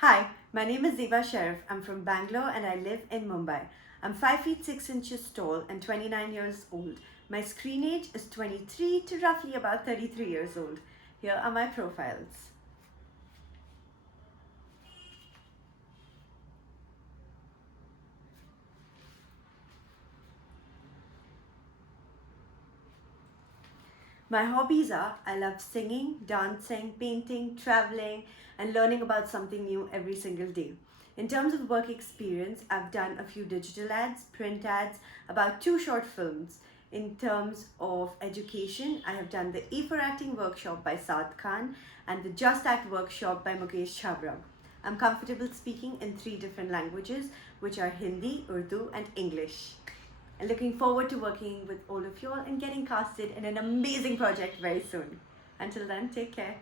Hi, my name is Zeba. I'm from Bangalore and I live in Mumbai. I'm 5 feet 6 inches tall and 29 years old. My screen age is 23 to roughly about 33 years old. Here are my profiles. My hobbies are I love singing, dancing, painting, traveling, and learning about something new every single day. In terms of work experience, I've done a few digital ads, print ads, about 2 short films. In terms of education, I have done the E for Acting workshop by Saad Khan and the Just Act workshop by Mukesh Chabra. I'm comfortable speaking in 3 different languages, which are Hindi, Urdu, and English. And looking forward to working with all of you all and getting casted in an amazing project very soon. Until then, take care.